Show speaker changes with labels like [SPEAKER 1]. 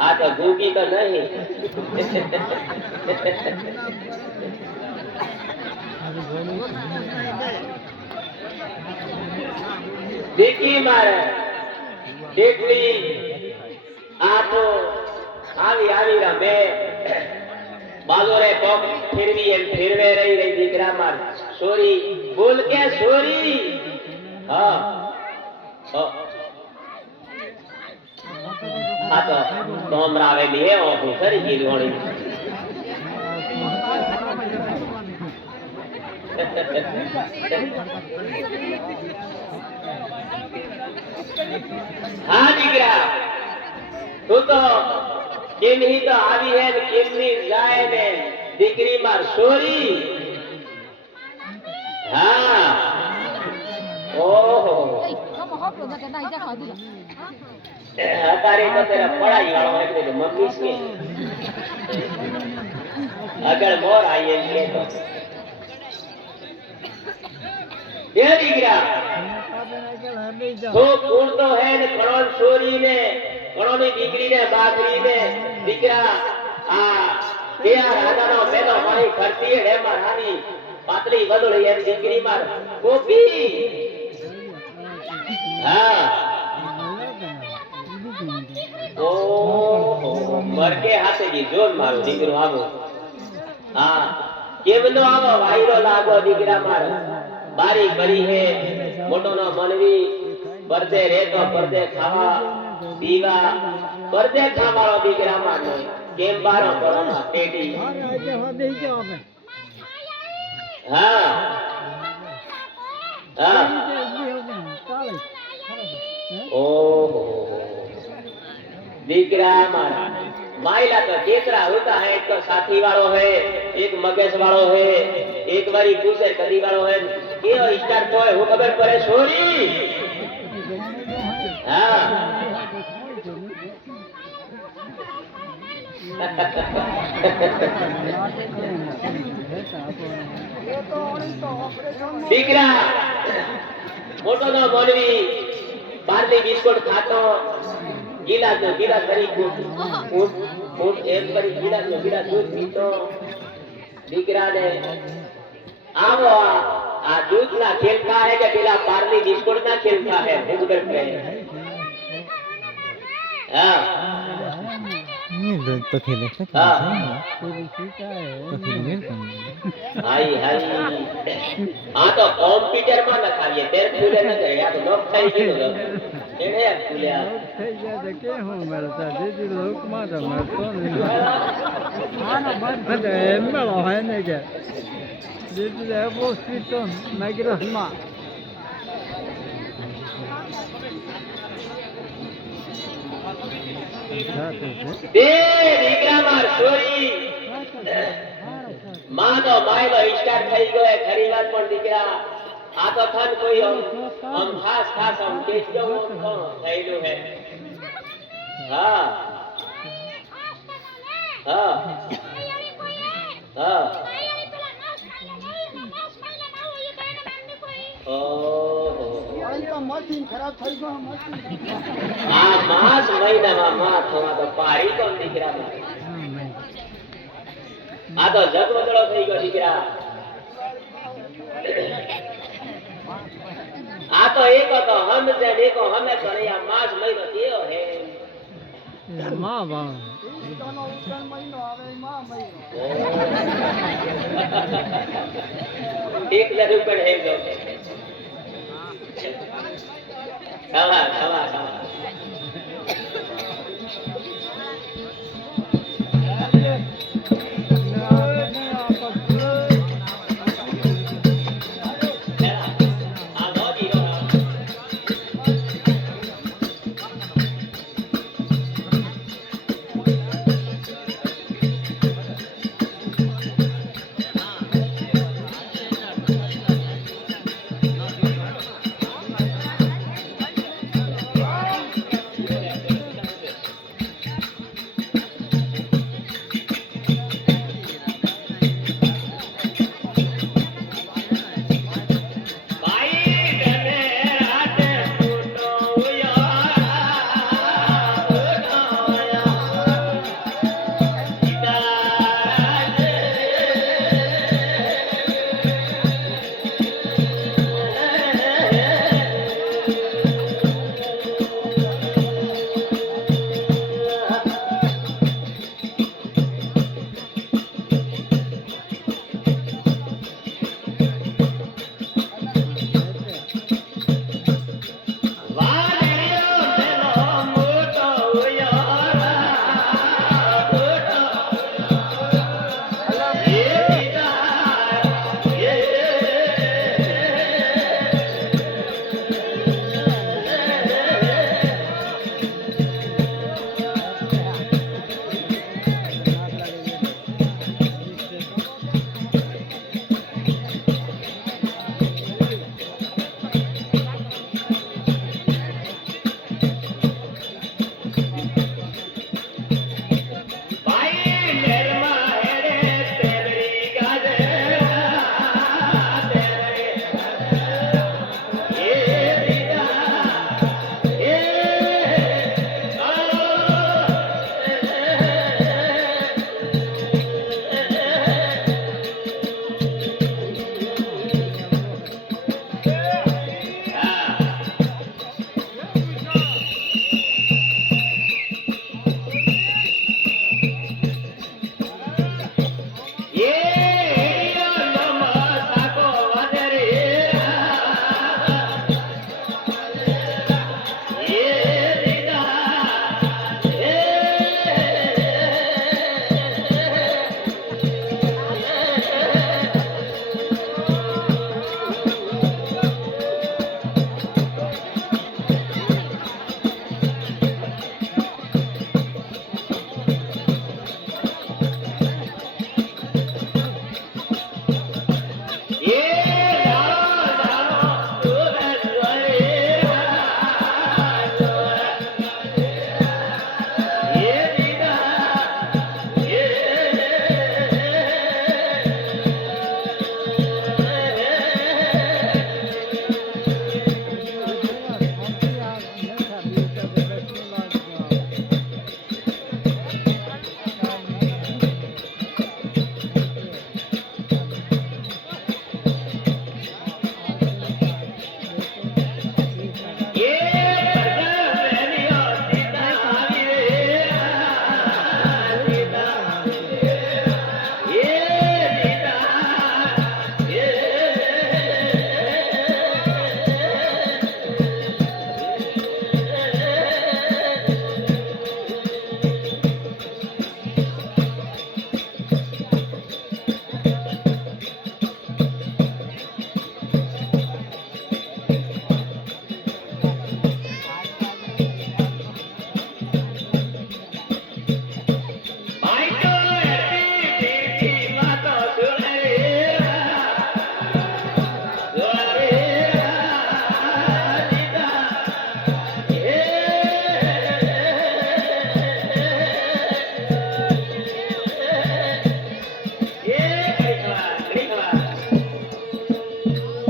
[SPEAKER 1] આ તો ભૂકી તો નહીં. દીકી મારે. કેટલી આ તો આવી આવી રમે બાજોરે પગ ફેરવી એમ ફેરવે રહી રહી દીકરા માર સોરી. બોલ કે સોરી? હા. આ તો ડોમરાવેલી હે ઓફું સરી ગઈ વળી હા, દીકરા. તું તો કેમની તો આવી હે ને કેમની જાય ને દીકરી માર સોરી. હા. ઓહો. અત્યારે તો તેરા પડાઈ વાળો એટલે તો મમ્મી છે. આગળ મોર આઈ કે તો. એ દીકરા. તો કોણ તો હે ને કણોન છોરી ને કણોની દીકરી ને બાકરી ને દીકરા, આ આ રાજાનો પેલો મારી ખરતી હે મહારાની પાતળી વદળી એમ દીકરી માર કોપી હા. ઓહો, મરકે જોર મારો દીકરો આવો. હા. કેમ નો આવો? વાયરો લાગો દીકરા મારો બારી ભરી હે મોટો નો મનવી પરદે રેતો પરદે ખાવા. પીવા પરદે ખાવાળો દીકરા મારો કેમ બારો કરો પેટી હા. હા. ઓહો. દીકરા મારા. માયલા તો દીકરા હોતા હે, એક તો સાથી વાળો હે, એક મગજ વાળો હે, એક વારી પૂછે કદી વાળો હે? કેવો સ્ટાર તો હું ખબર પડે, છોરી. હા. દીકરા મોટો નો મોલવી બારની બિસ્કુટ ખાતો ગીલા નો ગીલા કરી ફૂટ એમ કરી ગીલા નો ગીલા દૂધ પીતો. દીકરાને, આવો આ દૂધ ના ખેલતા હે કે પેલા પારની બિસ્કુટ ના ખેલતા હે હું. ખબર હા. હા હાઈ હાઈ આ તો કોમ્પ્યુટરમાં લખાવીએ. તે ખુલે ન કરે આ તો લોક થઈ ગયું એને ખુલ્યા બે દીકરા માર છોરી માં તો માયલો સ્ટાર્ટ થઈ ગયો ખરી વાત પણ દીકરા આ તો થન કોઈ આમ ખાસ ખાસ આમ કેસ જેવું થયેલું હે? હા. હા. હા. ઓહો
[SPEAKER 2] ખરાબ થઈ ગયો મશીન
[SPEAKER 1] આ માસ મહિનામાં માં થવા તો પારી કોણ દીકરા આ તો ઝઘડો થઈ ગયો દીકરા. આ તો એક હતો હમ છે એક હમે તો નહીં આ માસ મહિનો થયો હે?
[SPEAKER 2] માં મહિનો.
[SPEAKER 1] એક રૂપિયા હે ગયો ખાવા ખાવા ખાવા